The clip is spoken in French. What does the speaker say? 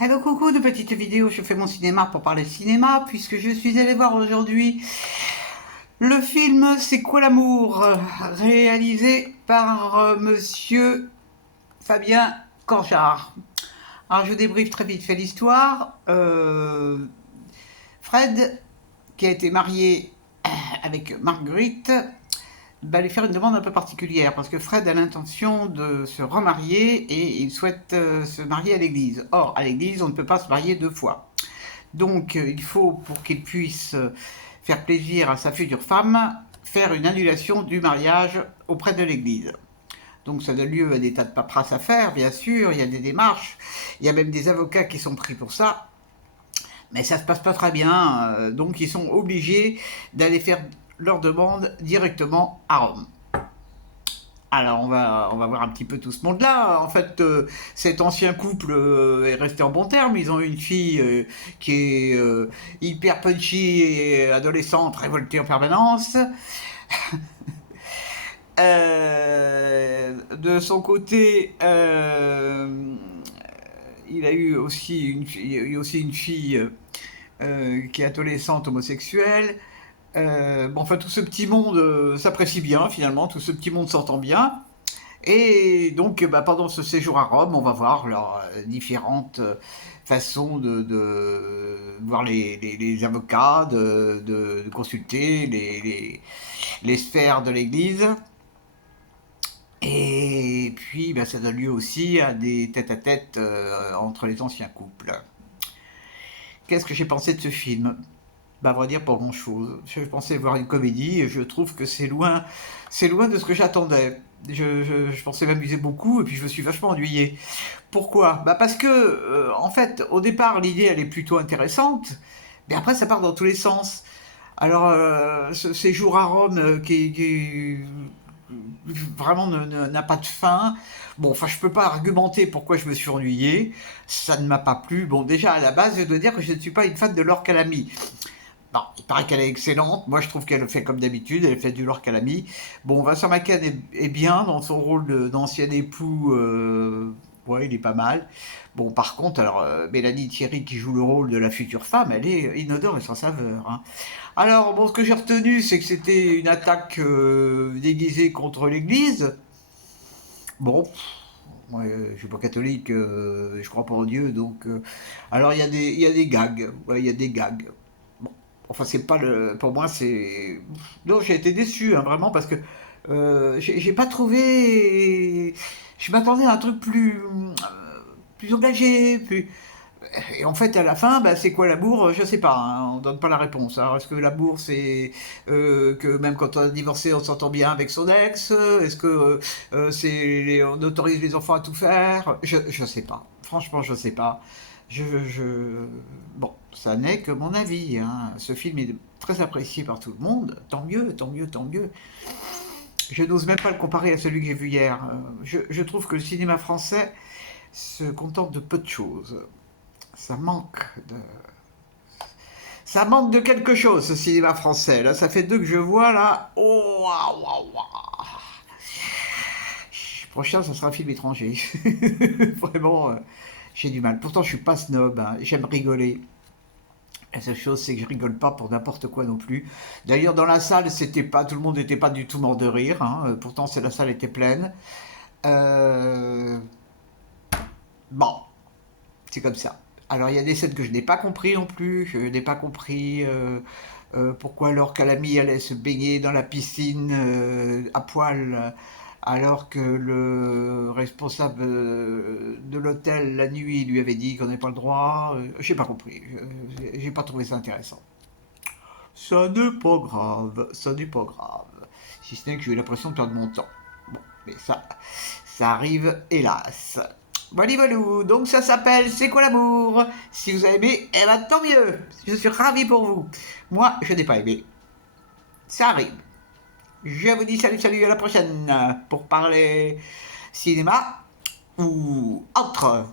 Hello coucou, de petites vidéos, je fais mon cinéma pour parler cinéma, puisque je suis allée voir aujourd'hui le film C'est quoi l'amour, réalisé par monsieur Fabien Canchard. Alors je vous débriefe très vite fait l'histoire. Fred, qui a été marié avec Marguerite, va lui faire une demande un peu particulière, parce que Fred a l'intention de se remarier et il souhaite se marier à l'église. Or, à l'église, on ne peut pas se marier deux fois. Donc, il faut, pour qu'il puisse faire plaisir à sa future femme, faire une annulation du mariage auprès de l'église. Donc ça donne lieu à des tas de paperasses à faire, bien sûr, il y a des démarches, il y a même des avocats qui sont pris pour ça, mais ça se passe pas très bien, donc ils sont obligés d'aller faire leur demande directement à Rome. Alors on va voir un petit peu tout ce monde-là. En fait, cet ancien couple est resté en bon terme. Ils ont une fille qui est hyper punchy et adolescente, révoltée en permanence. De son côté, il a eu aussi une fille qui est adolescente homosexuelle. Bon, enfin, tout ce petit monde s'apprécie bien, finalement, tout ce petit monde s'entend bien. Et donc, bah, pendant ce séjour à Rome, on va voir leurs différentes façons de voir les avocats, de consulter les sphères de l'Église. Et puis, bah, ça donne lieu aussi à des tête-à-tête entre les anciens couples. Qu'est-ce que j'ai pensé de ce film? Bah, à vrai dire, pas grand-chose. Je pensais voir une comédie et je trouve que c'est loin de ce que j'attendais. Je pensais m'amuser beaucoup et puis je me suis vachement ennuyé. Pourquoi? Bah parce que, en fait, au départ, l'idée, elle est plutôt intéressante, mais après, ça part dans tous les sens. Alors, ce séjour à Rome qui vraiment n'a pas de fin. Bon, enfin, je peux pas argumenter pourquoi je me suis ennuyé. Ça ne m'a pas plu. Bon, déjà, à la base, je dois dire que je ne suis pas une fan de Laure Calamy. Bon, il paraît qu'elle est excellente. Moi, je trouve qu'elle fait comme d'habitude. Elle fait du Laure Calamy. Bon, Vincent McCann est bien dans son rôle d'ancien époux. Ouais, il est pas mal. Bon, par contre, alors, Mélanie Thierry, qui joue le rôle de la future femme, elle est inodore et sans saveur, hein. Alors, bon, ce que j'ai retenu, c'est que c'était une attaque déguisée contre l'Église. Bon, moi, je suis pas catholique, je crois pas en Dieu, donc. Alors, il y a des gags. Ouais, il y a des gags. Bon, enfin, c'est pas le. Pour moi, c'est. Non, j'ai été déçu, hein, vraiment, parce que j'ai pas trouvé. Je m'attendais à un truc plus engagé, plus. Et en fait, à la fin, bah, c'est quoi l'amour? Je sais pas, hein, on donne pas la réponse. Alors, est-ce que l'amour, c'est que même quand on a divorcé, on s'entend bien avec son ex? Est-ce que on autorise les enfants à tout faire? Je sais pas. Franchement, je sais pas. Bon, ça n'est que mon avis, hein. Ce film est très apprécié par tout le monde. Tant mieux, tant mieux, tant mieux. Je n'ose même pas le comparer à celui que j'ai vu hier. Je trouve que le cinéma français se contente de peu de choses. Ça manque de, ça manque de quelque chose, ce cinéma français. Là, ça fait deux que je vois, là. Oh, waouh, waouh, waouh. Prochain, ça sera un film étranger. Vraiment, j'ai du mal. Pourtant, je suis pas snob, hein. J'aime rigoler. La seule chose, c'est que je rigole pas pour n'importe quoi non plus. D'ailleurs, dans la salle, c'était pas, tout le monde n'était pas du tout mort de rire, hein. Pourtant, la salle était pleine. Euh, Bon, c'est comme ça. Alors il y a des scènes que je n'ai pas compris non plus. Je n'ai pas compris pourquoi alors Calamy allait se baigner dans la piscine à poil alors que le responsable de l'hôtel la nuit lui avait dit qu'on n'avait pas le droit. J'ai pas compris. J'ai pas trouvé ça intéressant. Ça n'est pas grave, ça n'est pas grave. Si ce n'est que j'ai eu l'impression de perdre mon temps. Bon, mais ça arrive hélas. Voilà, voilà. Donc ça s'appelle C'est quoi l'amour? Si vous avez aimé, eh ben tant mieux. Je suis ravi pour vous. Moi, je n'ai pas aimé. Ça arrive. Je vous dis salut, salut, à la prochaine pour parler cinéma ou autre.